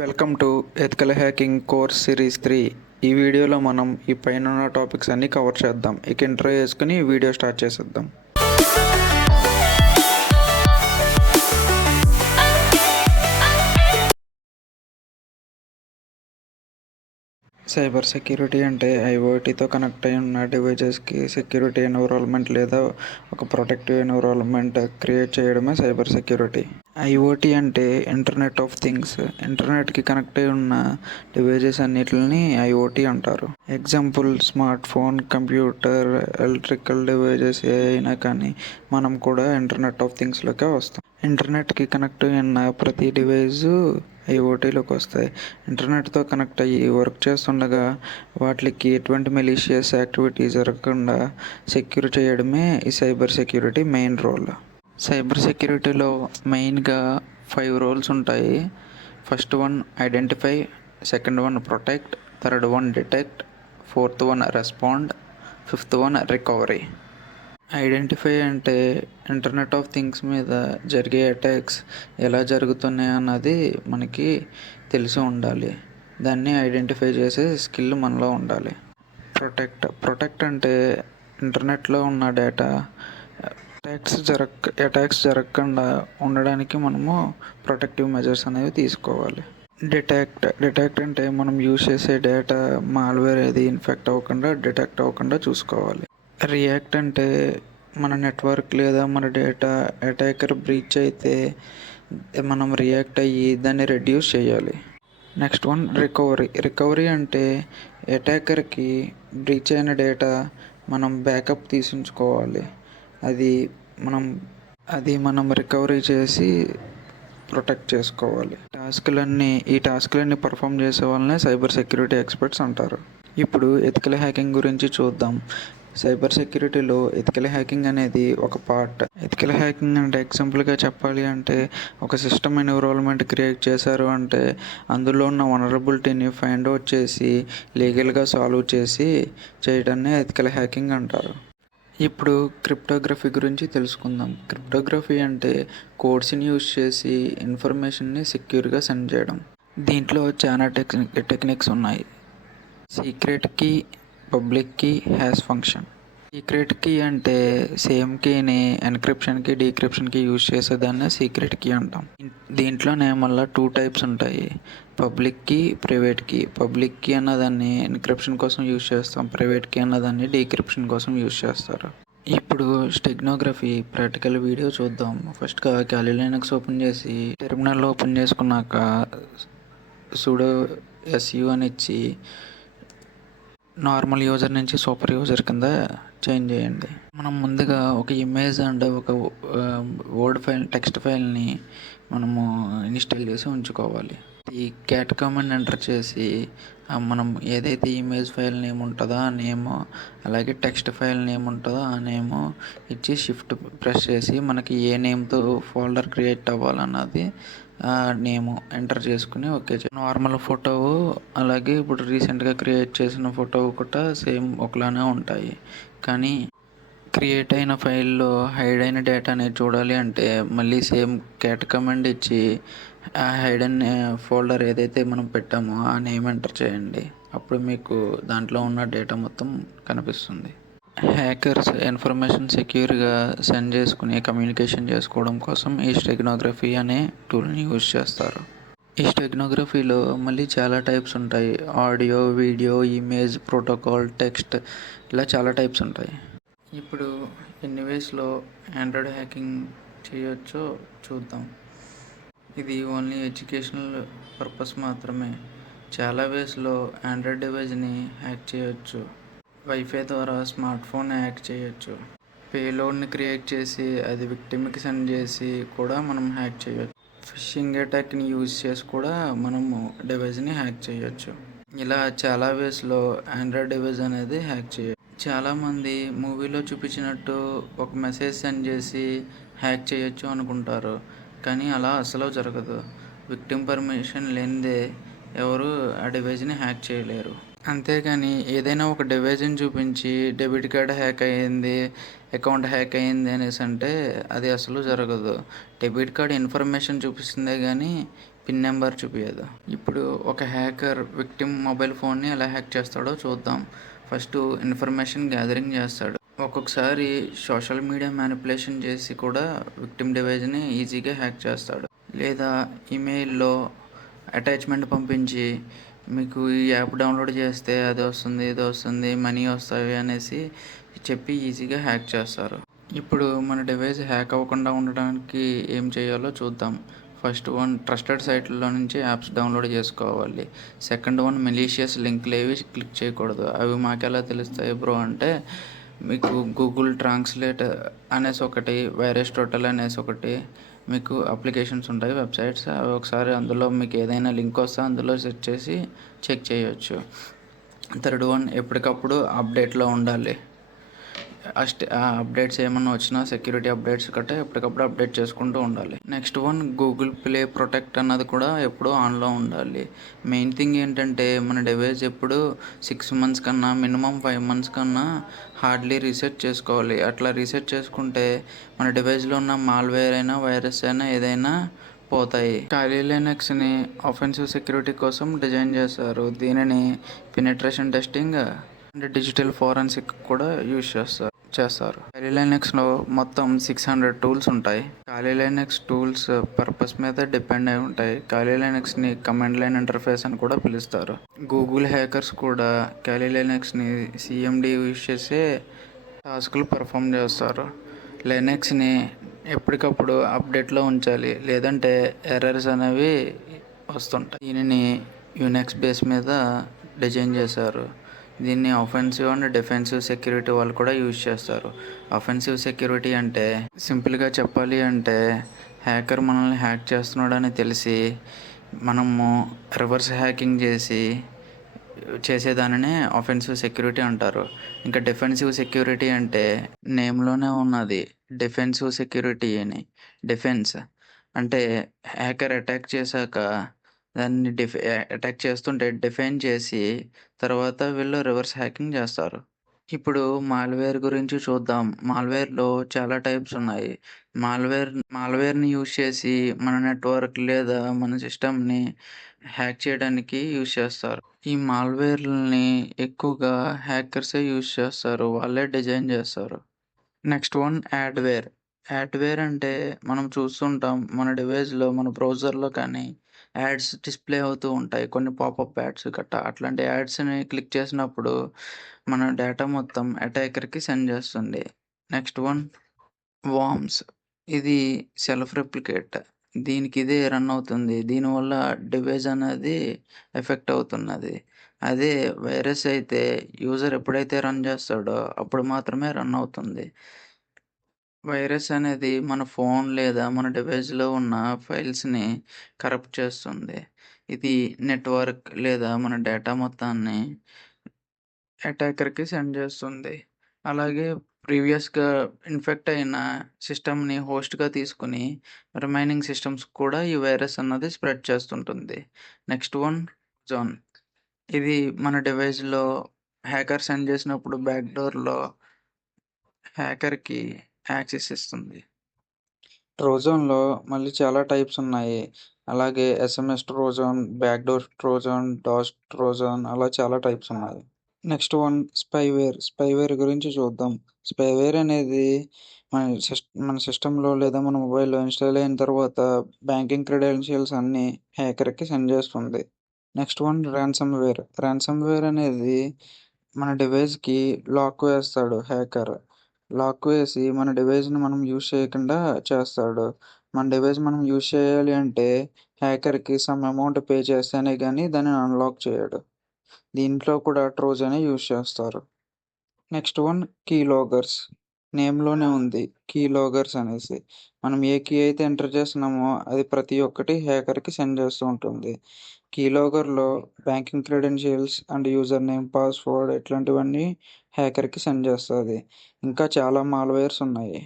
Welcome to ethical hacking course series 3. ఈ వీడియోలో మనం ఈ పైన టాపిక్స్ అన్నీ కవర్ చేద్దాం. ఇక ఇంట్రో చేసుకుని వీడియో స్టార్ట్ చేసేద్దాం. సైబర్ సెక్యూరిటీ అంటే ఐఓటీతో కనెక్ట్ అయి ఉన్న డివైజెస్కి సెక్యూరిటీ ఎన్విరాన్మెంట్ లేదా ఒక ప్రొటెక్టివ్ ఎన్విరాన్మెంట్ క్రియేట్ చేయడమే సైబర్ సెక్యూరిటీ. ఐఓటీ అంటే ఇంటర్నెట్ ఆఫ్ థింగ్స్. ఇంటర్నెట్కి కనెక్ట్ అయి ఉన్న డివైజెస్ అన్నిటిని ఐఓటీ అంటారు. Example smart phone, computer, electrical devices ఏ అయినా కానీ మనం కూడా ఇంటర్నెట్ ఆఫ్ థింగ్స్లోకే వస్తాం. ఇంటర్నెట్కి కనెక్ట్ అయిన ప్రతి డివైజు ఐఓటీలోకి వస్తాయి. ఇంటర్నెట్తో కనెక్ట్ అయ్యి వర్క్ చేస్తుండగా వాటికి ఎటువంటి మెలీషియస్ యాక్టివిటీ జరగకుండా సెక్యూర్ చేయడమే ఈ cyber security main role. Cyber సెక్యూరిటీలో మెయిన్గా 5 రోల్స్ ఉంటాయి. First one identify, second one protect, third one detect, fourth one respond, fifth one recovery. Identify అంటే ఇంటర్నెట్ ఆఫ్ థింగ్స్ మీద జరిగే అటాక్స్ ఎలా జరుగుతున్నాయి అన్నది మనకి తెలిసి ఉండాలి. దాన్ని ఐడెంటిఫై చేసే స్కిల్ మనలో ఉండాలి. ప్రొటెక్ట్ అంటే ఇంటర్నెట్లో ఉన్న డేటా అటాక్స్ జరగకుండా ఉండడానికి మనము ప్రొటెక్టివ్ మెజర్స్ అనేవి తీసుకోవాలి. డిటెక్ట్ అంటే మనం యూజ్ చేసే డేటా మాల్వేర్ ఏది ఇన్ఫెక్ట్ అవ్వకుండా డిటెక్ట్ అవ్వకుండా చూసుకోవాలి. రియాక్ట్ అంటే మన నెట్వర్క్ లేదా మన డేటా అటాకర్ బ్రీచ్ అయితే మనం రియాక్ట్ అయ్యి దాన్ని రెడ్యూస్ చేయాలి. నెక్స్ట్ వన్ రికవరీ అంటే అటాకర్కి బ్రీచ్ అయిన డేటా మనం బ్యాకప్ తీసించుకోవాలి. అది మనం రికవరీ చేసి ప్రొటెక్ట్ చేసుకోవాలి. ఈ టాస్క్లన్నీ పర్ఫామ్ చేసే వాళ్ళనే సైబర్ సెక్యూరిటీ ఎక్స్పర్ట్స్ అంటారు. ఇప్పుడు ఎథికల్ హ్యాకింగ్ గురించి చూద్దాం. సైబర్ సెక్యూరిటీలో ఎథికల్ హ్యాకింగ్ అనేది ఒక పార్ట్. ఎథికల్ హ్యాకింగ్ అంటే ఎగ్జాంపుల్గా చెప్పాలి అంటే ఒక సిస్టమ్ ఎన్విరాన్మెంట్ క్రియేట్ చేశారు అంటే అందులో ఉన్న వనరబిలిటీని ఫైండ్ అవుట్ చేసి లీగల్గా సాల్వ్ చేసి చేయడాన్ని ఎథికల్ హ్యాకింగ్ అంటారు. ఇప్పుడు క్రిప్టోగ్రఫీ గురించి తెలుసుకుందాం. క్రిప్టోగ్రఫీ అంటే కోడ్స్ని యూజ్ చేసి ఇన్ఫర్మేషన్ని సెక్యూర్గా సెండ్ చేయడం. దీంట్లో చాలా టెక్నిక్స్ ఉన్నాయి. Secret key, public key, hash function. Secret key అంటే సేమ్ కీని ఎన్క్రిప్షన్కి, డీక్రిప్షన్కి యూజ్ చేసేదాన్ని సీక్రెట్ కీ అంటాం. దీంట్లోనే మళ్ళీ 2 టైప్స్ ఉంటాయి, public key, private key. Public key అన్నదాన్ని ఎన్క్రిప్షన్ కోసం యూజ్ చేస్తాం, ప్రైవేట్ కీ అన్నదాన్ని డీక్రిప్షన్ కోసం యూజ్ చేస్తారు. ఇప్పుడు స్టెగ్నోగ్రఫీ ప్రాక్టికల్ వీడియో చూద్దాం. ఫస్ట్గా క్యాలీ లైనక్స్ ఓపెన్ చేసి టెర్మినల్ ఓపెన్ చేసుకున్నాక సుడో su అని ఇచ్చి నార్మల్ యూజర్ నుంచి సూపర్ యూజర్ కింద చేంజ్ చేయండి. మనం ముందుగా ఒక ఇమేజ్ అండ్ ఒక వర్డ్ ఫైల్, టెక్స్ట్ ఫైల్ని మనము ఇన్స్టాల్ చేసి ఉంచుకోవాలి. ఈ క్యాట్ కమాండ్ ఎంటర్ చేసి మనం ఏదైతే ఇమేజ్ ఫైల్ నేమ్ ఉంటుందో ఆ నేమ్, అలాగే టెక్స్ట్ ఫైల్ నేమ్ ఉంటుందో ఆ నేమ్ ఇచ్చి షిఫ్ట్ ప్రెస్ చేసి మనకి ఏ నేమ్తో ఫోల్డర్ క్రియేట్ అవ్వాలన్నది ఆ నేమ్ ఎంటర్ చేసుకుని ఓకే. నార్మల్ ఫోటో అలాగే ఇప్పుడు రీసెంట్గా క్రియేట్ చేసిన ఫోటో కూడా సేమ్ ఒకలానే ఉంటాయి. కానీ క్రియేట్ అయిన ఫైల్లో హైడ్ అయిన డేటా అనేది చూడాలి అంటే మళ్ళీ సేమ్ క్యాట్ కమాండ్ ఇచ్చి ఆ హైడ్ అయిన ఫోల్డర్ ఏదైతే మనం పెట్టామో ఆ నేమ్ ఎంటర్ చేయండి. అప్పుడు మీకు దాంట్లో ఉన్న డేటా మొత్తం కనిపిస్తుంది. హ్యాకర్స్ ఇన్ఫర్మేషన్ సెక్యూర్గా సెండ్ చేసుకుని కమ్యూనికేషన్ చేసుకోవడం కోసం ఈ స్టెగ్నోగ్రఫీ అనే టూల్ని యూజ్ చేస్తారు. ఈ స్టెగ్నోగ్రఫీలో మళ్ళీ చాలా టైప్స్ ఉంటాయి. Audio, video, image, protocol, text, ఇలా చాలా టైప్స్ ఉంటాయి. ఇప్పుడు ఎన్ని వేస్లో ఆండ్రాయిడ్ హ్యాకింగ్ చేయొచ్చో చూద్దాం. ఇది ఓన్లీ ఎడ్యుకేషనల్ పర్పస్ మాత్రమే. చాలా వేస్లో ఆండ్రాయిడ్ డివైజ్ని హ్యాక్ చేయొచ్చు. వైఫై ద్వారా స్మార్ట్ ఫోన్ హ్యాక్ చేయొచ్చు. పేలోడ్ని క్రియేట్ చేసి అది విక్టిమ్కి సెండ్ చేసి కూడా మనం హ్యాక్ చేయొచ్చు. ఫిషింగ్ అటాక్ని యూజ్ చేసి కూడా మనము డివైజ్ని హ్యాక్ చేయొచ్చు. ఇలా చాలా వేస్లో ఆండ్రాయిడ్ డివైజ్ అనేది హ్యాక్ చేయొచ్చు. చాలామంది మూవీలో చూపించినట్టు ఒక మెసేజ్ సెండ్ చేసి హ్యాక్ చేయొచ్చు అనుకుంటారు, కానీ అలా అసలు జరగదు. విక్టిమ్ పర్మిషన్ లేనిదే ఎవరు ఆ డివైజ్ని హ్యాక్ చేయలేరు. అంతేగాని ఏదైనా ఒక డివైజ్ని చూపించి డెబిట్ కార్డ్ హ్యాక్ అయ్యింది, అకౌంట్ హ్యాక్ అయ్యింది అనేసి అంటే అది అసలు జరగదు. డెబిట్ కార్డ్ ఇన్ఫర్మేషన్ చూపిస్తుందే కానీ పిన్ నెంబర్ చూపియదు. ఇప్పుడు ఒక హ్యాకర్ విక్టిమ్ మొబైల్ ఫోన్ని ఎలా హ్యాక్ చేస్తాడో చూద్దాం. ఫస్ట్ ఇన్ఫర్మేషన్ గ్యాదరింగ్ చేస్తాడు. ఒక్కొక్కసారి సోషల్ మీడియా మ్యానిపులేషన్ చేసి కూడా విక్టిమ్ డివైస్ని ఈజీగా హ్యాక్ చేస్తాడు. లేదా ఈమెయిల్లో అటాచ్మెంట్ పంపించి మీకు ఈ యాప్ డౌన్లోడ్ చేస్తే అది వస్తుంది, ఇది వస్తుంది, మనీ వస్తాయి అనేసి చెప్పి ఈజీగా హ్యాక్ చేస్తారు. ఇప్పుడు మన డివైస్ హ్యాక్ అవ్వకుండా ఉండడానికి ఏం చేయాలో చూద్దాం. ఫస్ట్ వన్, ట్రస్టెడ్ సైట్లలో నుంచి యాప్స్ డౌన్లోడ్ చేసుకోవాలి. సెకండ్ వన్, మెలీషియస్ లింక్లు ఏవి క్లిక్ చేయకూడదు. అవి మాకెలా తెలుస్తాయి బ్రో అంటే, మీకు గూగుల్ ట్రాన్స్లేట్ అనేసి ఒకటి, వైరస్ టోటల్ అనేసి ఒకటి, మీకు అప్లికేషన్స్ ఉంటాయి, వెబ్సైట్స్. అవి ఒకసారి అందులో మీకు ఏదైనా లింక్ వస్తే అందులో సెర్చ్ చేసి చెక్ చేయొచ్చు. థర్డ్ వన్, ఎప్పటికప్పుడు అప్డేట్లో ఉండాలి. ఆ అప్డేట్స్ ఏమన్నా వచ్చినా సెక్యూరిటీ అప్డేట్స్ గట్టా ఎప్పటికప్పుడు అప్డేట్ చేసుకుంటూ ఉండాలి. Next one, Google play protect అన్నది కూడా ఎప్పుడూ ఆన్లో ఉండాలి. మెయిన్ థింగ్ ఏంటంటే, మన డివైస్ ఎప్పుడు 6 months కన్నా మినిమం 5 months కన్నా హార్డ్లీ రీసెట్ చేసుకోవాలి. అట్లా రీసెట్ చేసుకుంటే మన డివైస్లో ఉన్న మాల్వేర్ అయినా, వైరస్ అయినా ఏదైనా పోతాయి. కాలీ లైనక్స్ని ఆఫెన్సివ్ సెక్యూరిటీ కోసం డిజైన్ చేశారు. దీనిని penetration testing and digital forensic కూడా యూజ్ చేస్తారు. కాలీ లైనక్స్లో మొత్తం 600 టూల్స్ ఉంటాయి. కాలీ లైనక్స్ టూల్స్ పర్పస్ మీద డిపెండ్ అయి ఉంటాయి. కాలీ లైనక్స్ని కమాండ్ లైన్ ఇంటర్ఫేస్ అని కూడా పిలుస్తారు. గూగుల్ హ్యాకర్స్ కూడా కాలీ లైనక్స్ని సిఎండి యూజ్ చేసే టాస్కులు పర్ఫామ్ చేస్తారు. లైనక్స్ని ఎప్పటికప్పుడు అప్డేట్లో ఉంచాలి, లేదంటే ఎర్రర్స్ అనేవి వస్తుంటాయి. దీనిని యునెక్స్ బేస్ మీద డిజైన్ చేశారు. దీన్ని ఆఫెన్సివ్ అండ్ డిఫెన్సివ్ సెక్యూరిటీ వాళ్ళు కూడా యూజ్ చేస్తారు. ఆఫెన్సివ్ సెక్యూరిటీ అంటే, సింపుల్గా చెప్పాలి అంటే, హ్యాకర్ మనల్ని హ్యాక్ చేస్తున్నాడని తెలిసి మనము రివర్స్ హ్యాకింగ్ చేసేదానినే ఆఫెన్సివ్ సెక్యూరిటీ అంటారు. ఇంకా డిఫెన్సివ్ సెక్యూరిటీ అంటే నేమ్లోనే ఉన్నది, డిఫెన్సివ్ సెక్యూరిటీ అని. డిఫెన్స్ అంటే హ్యాకర్ అటాక్ చేశాక దాన్ని అటాక్ చేస్తుంటే డిఫెండ్ చేసి తర్వాత వీళ్ళు రివర్స్ హ్యాకింగ్ చేస్తారు. ఇప్పుడు మాల్వేర్ గురించి చూద్దాం. మాల్వేర్లో చాలా టైప్స్ ఉన్నాయి. మాల్వేర్ని యూజ్ చేసి మన నెట్వర్క్ లేదా మన సిస్టమ్ని హ్యాక్ చేయడానికి యూజ్ చేస్తారు. ఈ మాల్వేర్ని ఎక్కువగా హ్యాకర్సే యూజ్ చేస్తారు, వాళ్ళే డిజైన్ చేస్తారు. Next one, adware. యాడ్వేర్ అంటే మనం చూస్తుంటాం మన డివైస్లో, మన బ్రౌజర్లో కానీ యాడ్స్ డిస్ప్లే అవుతూ ఉంటాయి, కొన్ని పాపప్ యాడ్స్ గట్టా. అట్లాంటి యాడ్స్ని క్లిక్ చేసినప్పుడు మన డేటా మొత్తం అటాకర్కి సెండ్ చేస్తుంది. Next one, worms. ఇది సెల్ఫ్ రెప్లికేట్. దీనికి ఇదే రన్ అవుతుంది. దీనివల్ల డివైస్ అనేది ఎఫెక్ట్ అవుతున్నది. అదే వైరస్ అయితే యూజర్ ఎప్పుడైతే రన్ చేస్తాడో అప్పుడు మాత్రమే రన్ అవుతుంది. వైరస్ అనేది మన ఫోన్ లేదా మన డివైస్లో ఉన్న ఫైల్స్ని కరప్ట్ చేస్తుంది. ఇది నెట్వర్క్ లేదా మన డేటా మొత్తాన్ని అటాకర్కి సెండ్ చేస్తుంది. అలాగే ప్రీవియస్గా ఇన్ఫెక్ట్ అయిన సిస్టమ్ని హోస్ట్గా తీసుకుని రిమైనింగ్ సిస్టమ్స్ కూడా ఈ వైరస్ అన్నది స్ప్రెడ్ చేస్తుంటుంది. Next one, Trojan. ఇది మన డివైస్లో హ్యాకర్ సెండ్ చేసినప్పుడు బ్యాక్ డోర్లో హ్యాకర్కి యాక్సెస్ ఇస్తుంది. ట్రోజన్లో మళ్ళీ చాలా టైప్స్ ఉన్నాయి. అలాగే SMS Trojan, backdoor Trojan, DoS Trojan, అలా చాలా టైప్స్ ఉన్నాయి. Next one, spyware. స్పైవేర్ గురించి చూద్దాం. స్పైవేర్ అనేది మన సిస్టంలో లేదా మన మొబైల్లో ఇన్స్టాల్ అయిన తర్వాత బ్యాంకింగ్ క్రెడెన్షియల్స్ అన్నీ హ్యాకర్కి సెండ్ చేస్తుంది. Next one, ransomware. ర్యాన్సమ్వేర్ అనేది మన డివైస్కి లాక్ వేస్తాడు హ్యాకర్. లాక్ వేసి మన డివైస్ని మనం యూజ్ చేయకుండా చేస్తాడు. మన డివైస్ మనం యూజ్ చేయాలి అంటే హ్యాకర్కి సమ్ అమౌంట్ పే చేస్తేనే కానీ దాన్ని అన్లాక్ చేయడు. దీంట్లో కూడా ట్రోజనే యూజ్ చేస్తారు. Next one, keyloggers. నేమ్లోనే ఉంది కీలాగర్స్ అనేసి. మనం ఏ కీ అయితే ఎంటర్ చేస్తున్నామో అది ప్రతి ఒక్కటి హ్యాకర్కి సెండ్ చేస్తూ ఉంటుంది. కీలాగర్లో banking credentials and user name, password ఇట్లాంటివన్నీ హ్యాకర్కి సెండ్ చేస్తుంది. ఇంకా చాలా మాల్వేర్స్ ఉన్నాయి.